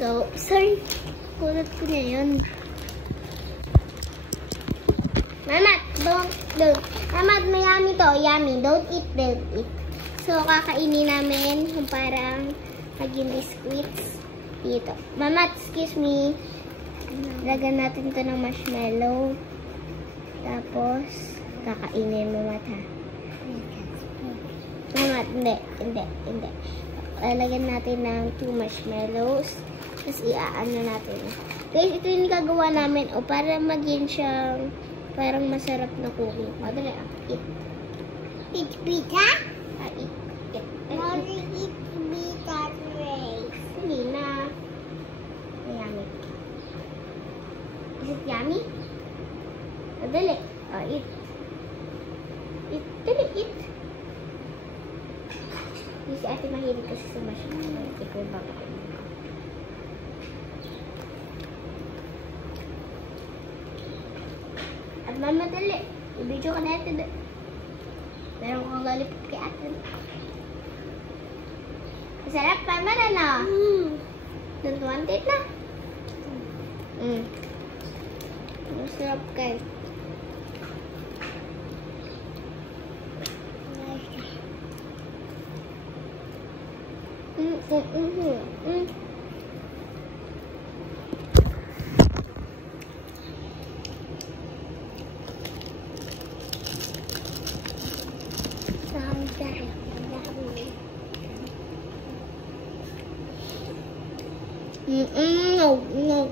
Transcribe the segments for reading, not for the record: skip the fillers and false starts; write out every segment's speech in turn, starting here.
So, sorry. Kulat ko na yun. Mamat, don't. Mamat, mayami to. Yummy. Don't eat. So, kakainin namin yung parang maging biscuits. Dito. Mamat, excuse me. Lagyan natin to ng marshmallow. Tapos, kakainin mo, Mat, ha? Mamat, hindi. Lalagyan natin ng 2 marshmallows. Tapos, iaano natin. Guys, ito yung gagawa namin. O, para maging siyang parang masarap na cookie. Madali, eat. Eat pizza? Eat. Mommy, eat pizza race. Hindi na. Yummy. Is it yummy? Madali. Eat. Eat. Dali, eat. Hindi si ate mahilig kasi sa marshmallow. Ikaw ba ba? At mama, dali. I-video ka natin. Meron kang lollipop kay ate. Masarap pa man, ano? Don't want it na? Masarap kayo.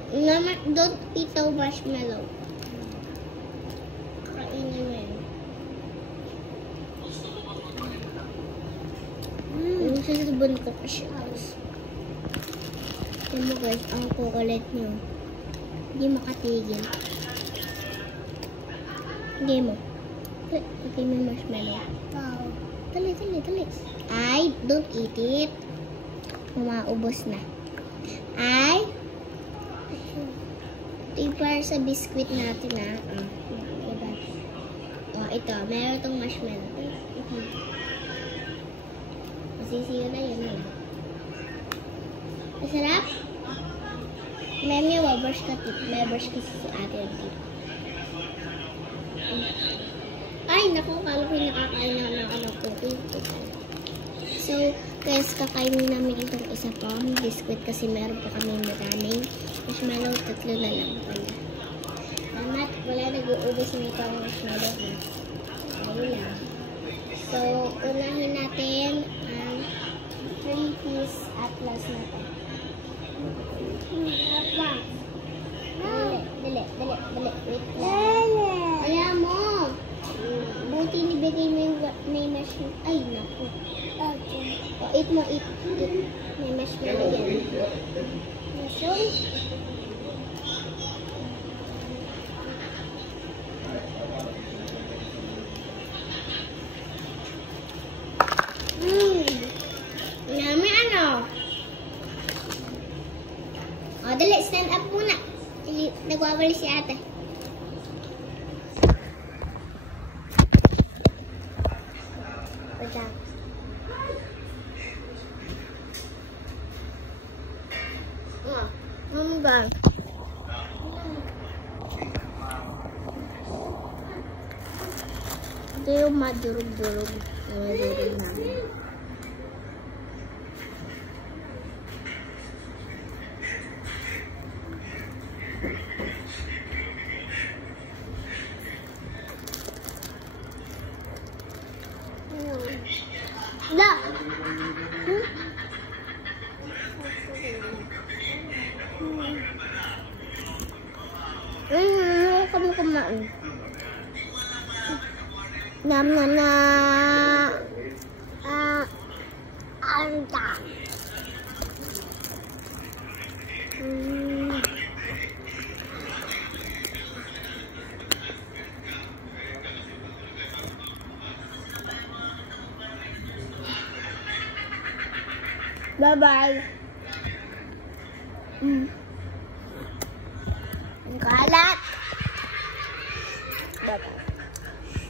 No. Don't eat the marshmallow. Kainin mo yun. Susubon ko pa siya, guys. Tignan mo, guys, ang kukulit niyo. Hindi makatigil. Hindi mo. Ito yung marshmallow. Wow. Dali. Ay, don't eat it. Maubos na. Ay, ito yung para sa biscuit natin, ha. Diba? Ito. Meron itong marshmallow. Masisiyo na yun, Masarap? May wabers kasi si ate dito. Ay, naku, kala ko yung nakakain na ng cookie. So, guys, kakainin namin itong isa pa. Biscuit kasi meron pa kami maraming marshmallow. 3 na lang pala. Mamat, wala nag-uubos na itong marshmallow, ha. Ayun lang. So, unahin natin ang 3-piece Atlas na ito. Atlas. Dali. Wait lang. Kaya mo. Buti nibigay mo yung may marshmallow. Ay, naku. Eat mo. May marshmallow yan. Mushroom. Yummy, ano? Dali, stand up muna. Nagwawali si ate. Hanggang. Ito yung madurog-durog. Madurog namin. La! Kami kumain. Nam. Anta. Bye-bye.